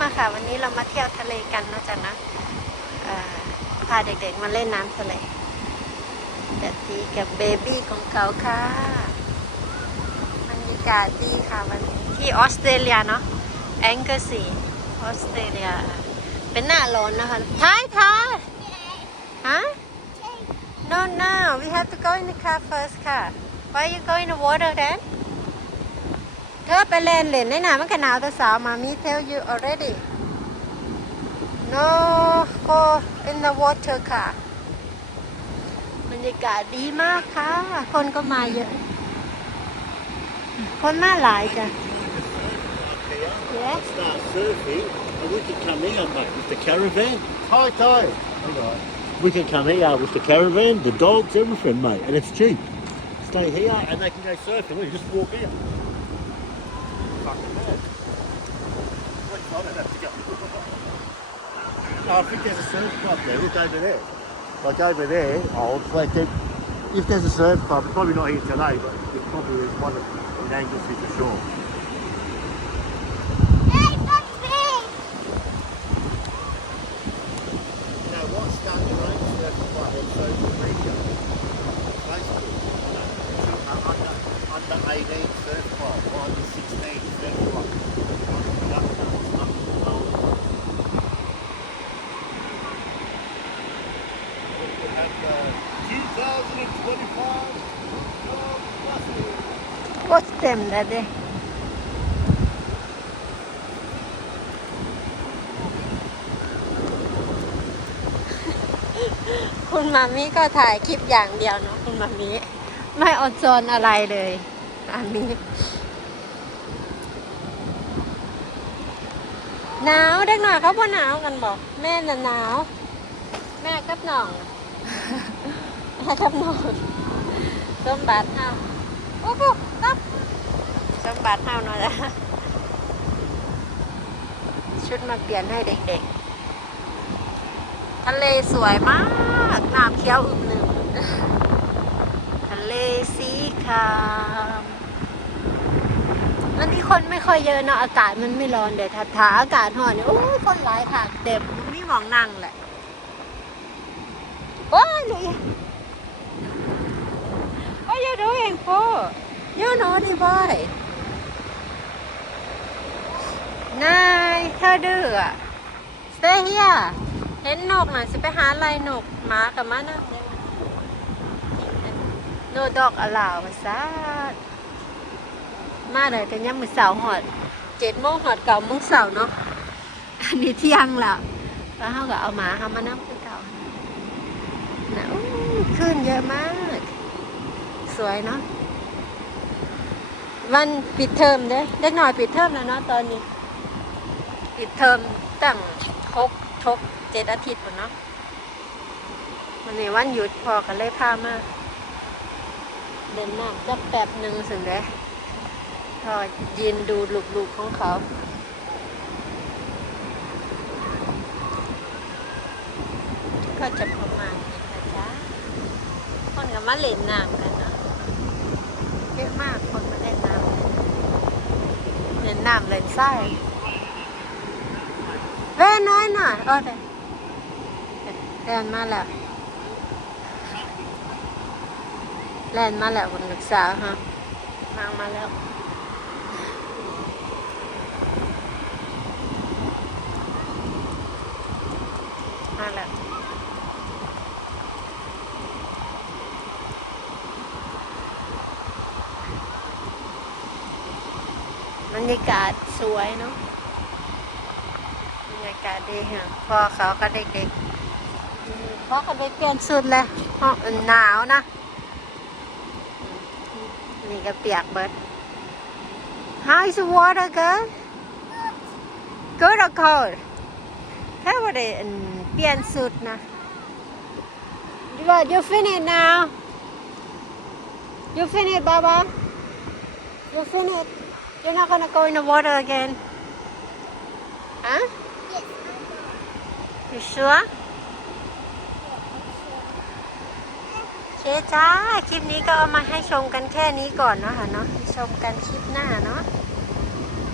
มาค่ะ วันนี้เรามาเที่ยวทะเลกันนะจ๊ะนะเอ่อพาเด็กๆมาเล่นน้ำทะเลแต่ตีกับเบบี้ของเขาค่ะบรรยากาศดีค่ะวันนี้ที่ออสเตรเลียเนาะแองเกอร์ซีออสเตรเลีย เป็นหน้าร้อนนะคะท้ายท้ายฮะ No, no, we have to go in the car first ค่ะ Why you go in the water then? เธอไปเล่นเล่นในน้ำมันก็หนาวแต่สาวมามี tell you already No go in the water ค่ะ บรรยากาศดีมากค่ะ คนก็มาเยอะ คนมาหลายจ้ะ Yes start surfing and we can come here, mate, with the caravan. Hi, Ty. We can come here with the caravan, the dogs, everything, mate, and it's cheap. Stay here and they can go surfing. We can just walk in. I. Oh, think there's a surf club there. Look over there. Like over there, oh, old, like there, if there's a surf club, probably not here today, but it probably is one of in Anglesey for sure. กดเต็มแล้วเด้คุณมามีก็ถ่ายคลิปอย่างเดียวเนาะคุณมามีไม่อดโซนอะไรเลยมามีหนาวเด็กหน่อยเขาพอหนาวกันบอก แม่น่ะหนาว แม่กับน้องแม่กับน้องสมบัติเฮา โอ้โหครับสมบัติเฮาเนาะจ้ะชุดมาเปลี่ยนให้เด็กๆ ทะเลสวยมาก น้ำเขียวอึมหนึ่งทะเลสีครามวันนี้คนไม่ค่อยเยอะเนาะอากาศมันไม่ร้อนเดี๋ยวถ้าอากาศร้อนเนี่ยโอ้ยคนหลายค่ะเต็มไม่มองนั่งแหละ โอ้ยหนู are you doing for? You naughty boy. นายเธอดื้ออะ Stay here เห็นนกหน่ะสิไปหาอะไรนกหมากับมานนะโนดอกอลาวมาซาดมาเลยแต่ยังมือสาร์หอดเจ็ดโมงหอดเก่าโมงสาร์เนาะอันนี้เที่ยงล้วแล้วเขาก็เอาหมาเขามานั่งคือเก่านะขึ้นเยอะมาก สวยเนาะวันปิดเทอมเด้เด็กหน่อยปิดเทอมแล้วเนาะตอนนี้ ปิดเทอมตั้งหกทกเจ็ดอาทิตย์หมดเนาะวันนี้วันหยุดพอกันเลยพามาเดินน้ำจะแป๊บหนึ่งสึงเลยพอยืนดูลูกๆของเขาก็จะประมาณนี้นะจ๊ะคนก็มาเล่นน้ำกัน เยอะมากคนมาเล่นน้ำเล่นน้ำเล่นไส้เล่นน้อยหน่อยเออเดินเดินมาแล้วเล่นมาแล้วคุณศึกษาฮะมามาแล้วมาแล้ว บรรยากาศสวยเนาะบรรยากาศดีค่ะพ่อเขากับเด็กๆอืมพ่อก็ไปเปลี่ยนสุดเลยเพราะมันหนาวนะอืมนี่ก็เปียกเบิด How is the water good good or cold แค่ว่าได้อันเปลี่ยนสุดนะ You you finish now You finish Baba You finish You're not gonna go in the water again Huh Yes. You sure โอเคจ้า คลิปนี้ก็เอามาให้ชมกันแค่นี้ก่อนเนาะค่ะเนาะ ชมกันคลิปหน้าเนาะ